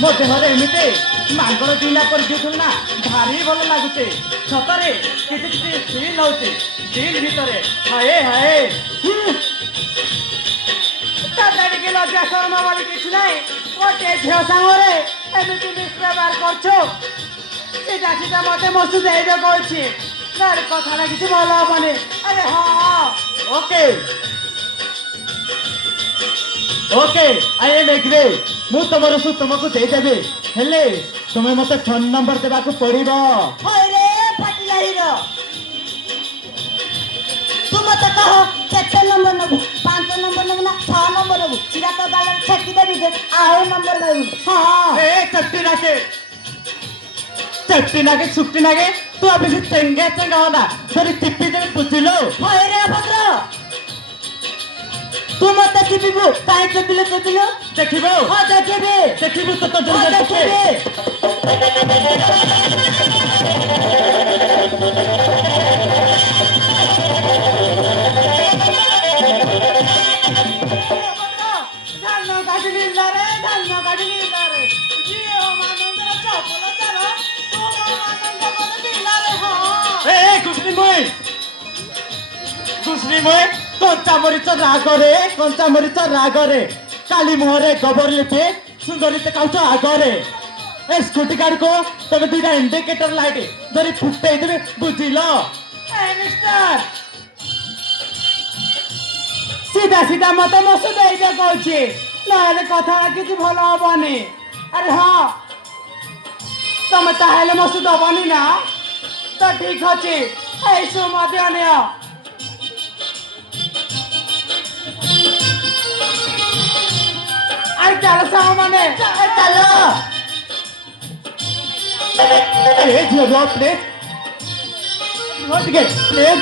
ମୋ ଦେହରେ ଏମିତି ମାଙ୍କଡ଼ ଦିନା କରିଦେଉଥିଲୁ ନା ଭାରି ଭଲ ଲାଗୁଛି ସତରେ କିଛି କିଛି ଫିଲ୍ ହଉଛି ଦିଲ୍ ଭିତରେ ହାଏ ହାଏ ତତେ ଟିକେ ଲଜ୍ଜା ଶରମ ବୋଲି କିଛି ନାହିଁ ଗୋଟେ ଝିଅ ସାଙ୍ଗରେ ଏମିତି ମିସବ୍ୟବହାର କରୁଛୁ ସିଧା ସିଧା ମତେ ମସୁ ଦେଇଦେ କହୁଛି ନହେଲେ କଥାଟା କିଛି ଭଲ ହବନି ଆରେ ହଁ okay okay I M agri ମୁଁ ତମର ସୁ ତୁମକୁ ଦେଇଦେବି ହେଲେ ତୁମେ ମତେ ଫୋନ୍ ନମ୍ବର ଦେବାକୁ ପଡ଼ିବ ହଇରେ ପାଟିଲା ହିରୋ ତୁ ମତେ କହ କେତେ ନମ୍ବର ନେବୁ 5 ନମ୍ବର ନେବୁ ନା 6 ନମ୍ବର ନେବୁ ସିଧା ତ ଗାଲରେ ଛେକି ଦେବି ଯେ ଆଉ ନମ୍ବର ନେବୁ ହଁ ए चट्टी नाके छुट्टी नाके तू अभी से चंगा चंगा होना तेरी टिप्पी दे बुझिलो ହଇରେ ଭଦ୍ର ତୁ ମତେ ଚିପିବୁ କାହିଁ ଚିପିଲୁ देखिबो ହଁ ଦେଖିବି देखिबो तो तो ହଁ जल्दी ଦେଖିବି ଧାନ କାଟି ନିଲାରେ ଧାନ କାଟି ନିଲାରେ ଝିଅ ମାନଙ୍କର ଚପଲ ଚାଲ ତୁମ ମାନଙ୍କର ନିଲାରେ ହଁ ए गुस्री मोय कंचा मरीच रागरे काली मुहरे गोबर लिपे सुंदरिते काउच आगरे ए स्कूटी गाड़ी को तमे दुईटा इंडिकेटर लाइट धरी फुटे देबे बुझिलो ଏ ମିଷ୍ଟର ସିଧା ସିଧା ମତେ ମସୁ ଦେଇଦେ କହୁଛି ନହେଲେ କଥାଟା କିଛି ଭଲ ହବନି ଆରେ ହଁ ତମେ ତାହେଲେ ମସୁ ଦବନି ନା ତ ଠିକ ଅଛି ଏଇ ସୁ ମଧ୍ୟ ନିଅ ଆରେ ଚାଲ ସାଙ୍ଗମାନେ ଚାଲ ए झियो प्लीज नॉट गेट प्लीज